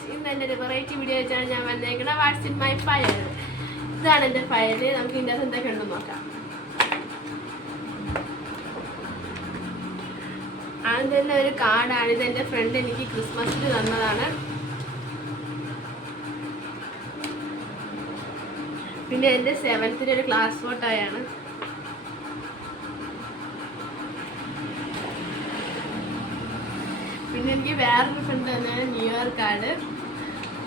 Guys, ഇന്ന് എൻ്റെ ഒരു വെറൈറ്റി വീഡിയോ വെച്ചാണ് ഞാൻ വന്നേക്കുന്നത്. What's in my file. ഇതാണ് എൻ്റെ ഫയൽ. നമുക്ക് ഇതിൻ്റെ അകത്ത് എന്തൊക്കെ ഉണ്ടെന്ന് നോക്കാം. ആദ്യം തന്നെ ഒരു കാർഡാണ്. ഇത് എൻ്റെ ഫ്രണ്ട് എനിക്ക് ക്രിസ്മസിന് തന്നതാണ്. പിന്നെ എൻ്റെ 7th ഒരു ക്ലാസ് ഫോട്ടോയാണ്. പിന്നെ എനിക്ക് വേറൊരു ഫ്രണ്ട് തന്നെയാണ് ന്യൂ ഇയർ കാർഡ്.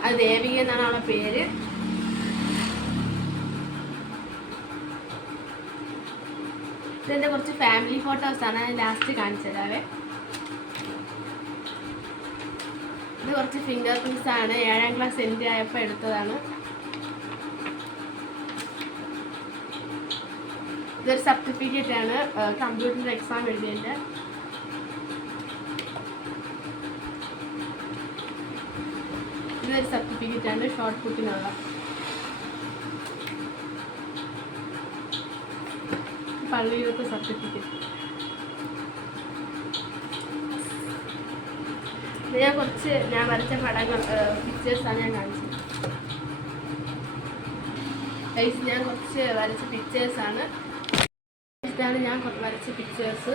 അത് ദേവിക എന്നാണ് അവളുടെ പേര്. ഇതെൻ്റെ കുറച്ച് ഫാമിലി ഫോട്ടോസാണ്. ഞാൻ ലാസ്റ്റ് കാണിച്ചു തരാവേ. ഇത് കുറച്ച് ഫിംഗർ പ്രിൻറ്റ്സ് ആണ്. 7ാം ക്ലാസ് എൻഡ് ആയപ്പോൾ എടുത്തതാണ്. ഇതൊരു സർട്ടിഫിക്കറ്റ് ആണ്, കമ്പ്യൂട്ടറിൻ്റെ എക്സാം എഴുതിയതിൻ്റെ. ഇതൊരു സർട്ടിഫിക്കറ്റ് ആണ്, ഷോർട്ട് പുട്ടിനുള്ള. പള്ളിയിലത്തെ സർട്ടിഫിക്കറ്റ്. ഞാൻ വരച്ച പടങ്ങൾ പിക്ചേഴ്സാണ് ഞാൻ കാണിച്ചത്. ഞാൻ കുറച്ച് വരച്ച പിക്ചേഴ്സാണ്. ഇതാണ് ഞാൻ വരച്ച പിക്ചേഴ്സ്.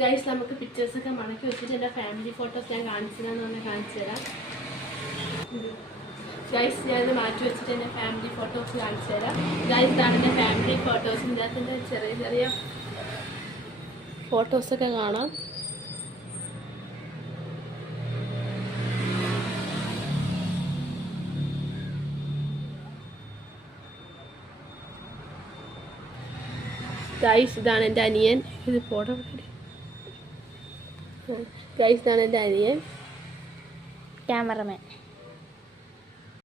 ഗൈസ്, നമുക്ക് പിക്ചേഴ്സൊക്കെ മടക്കി വെച്ചിട്ട് എൻ്റെ ഫാമിലി ഫോട്ടോസ് ഞാൻ കാണിച്ചു തരാം. ഗൈസ്, ഞാനിത് മാറ്റി വെച്ചിട്ട് എൻ്റെ ഫാമിലി ഫോട്ടോസ് കാണിച്ചു തരാം. ഗൈസ്, ഇതാണ് എൻ്റെ ഫാമിലി ഫോട്ടോസ്. ഇതിൻ്റെ അകത്തിൻ്റെ ചെറിയ ചെറിയ ഫോട്ടോസൊക്കെ കാണാം. ഗൈസ്, ഇതാണ് എൻ്റെ അനിയൻ. ഇത് ഫോട്ടോ ഗൈസ്, ഇതാണ് എൻ്റെ അനിയൻ, ക്യാമറമാൻ.